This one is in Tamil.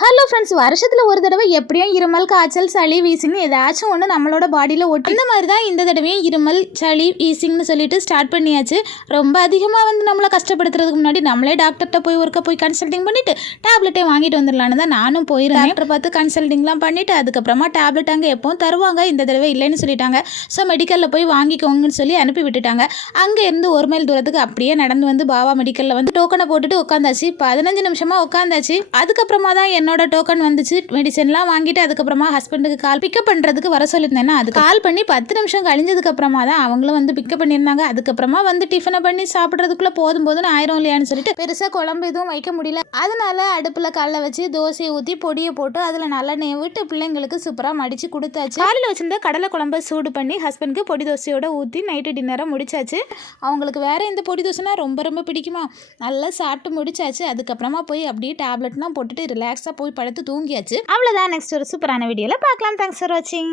ஹலோ ஃப்ரெண்ட்ஸ், வருஷத்தில் ஒரு தடவை எப்படியும் இருமல், காய்ச்சல், சளி, வீசிங்னு ஏதாச்சும் ஒன்று நம்மளோட பாடியில் ஒட்டி இந்த மாதிரி தான் இந்த தடவையும் இருமல், சளி, வீசிங்னு சொல்லிட்டு ஸ்டார்ட் பண்ணியாச்சு. ரொம்ப அதிகமாக நம்மளை கஷ்டப்படுத்துறதுக்கு முன்னாடி நம்மளே டாக்டர்கிட்ட போய் கன்சல்டிங் பண்ணிவிட்டு டேப்லெட்டே வாங்கிட்டு வந்துடலான்னு தான் நானும் போயிருந்தேன். டாக்டரை பார்த்து கன்சல்டிங்லாம் பண்ணிவிட்டு அதுக்கப்புறமா டேப்லெட் அங்கே எப்போவும் தருவாங்க, இந்த தடவை இல்லைன்னு சொல்லிட்டாங்க. ஸோ மெடிக்கலில் போய் வாங்கிக்கோங்கன்னு சொல்லி அனுப்பி விட்டுட்டாங்க. அங்கே இருந்து 1 மைல் தூரத்துக்கு அப்படியே நடந்து வந்து பாபா மெடிக்கலில் வந்து டோக்கனை போட்டுட்டு உட்காந்தாச்சு. 15 நிமிஷமாக உட்காந்தாச்சு. அதுக்கப்புறமா தான் என்னோட டோக்கன் வந்துச்சு. மெடிசன்லாம் வாங்கிட்டு அதுக்கப்புறமா ஹஸ்பண்டுக்கு கால் பிக்கப் பண்ணுறதுக்கு வர சொல்லியிருந்தேன்னா அது கால் பண்ணி 10 நிமிஷம் கழிஞ்சதுக்கு அப்புறமா தான் அவங்களும் வந்து பிக்கப் பண்ணியிருந்தாங்க. அதுக்கப்புறமா வந்து டிஃபனை பண்ணி சாப்பிட்றதுக்குள்ளே போதும்னு ஆயிரம் இல்லையான்னு சொல்லிட்டு பெருசாக குழம்பு எதுவும் வைக்க முடியல. அதனால அடுப்பில் கல்லை வச்சு தோசையை ஊற்றி பொடியை போட்டு அதில் நல்லெண்ணெயை விட்டு பிள்ளைங்களுக்கு சூப்பராக மடித்து கொடுத்தாச்சு. காலையில் வச்சிருந்த கடலை குழம்பை சூடு பண்ணி ஹஸ்பண்டுக்கு பொடி தோசையோட ஊற்றி நைட்டு டின்னரை முடிச்சாச்சு. அவங்களுக்கு வேற எந்த பொடி தோசைனா ரொம்ப பிடிக்குமா, நல்லா சாப்பிட்டு முடிச்சாச்சு. அதுக்கப்புறமா போய் அப்படியே டேப்லெட்லாம் போட்டுட்டு ரிலாக்ஸாக போய் படுத்து தூங்கியாச்சு. அவ்வளோதான். நெக்ஸ்ட் ஒரு சூப்பரான வீடியோவில் பார்க்கலாம். தேங்க்ஸ் ஃபார் வாட்சிங்.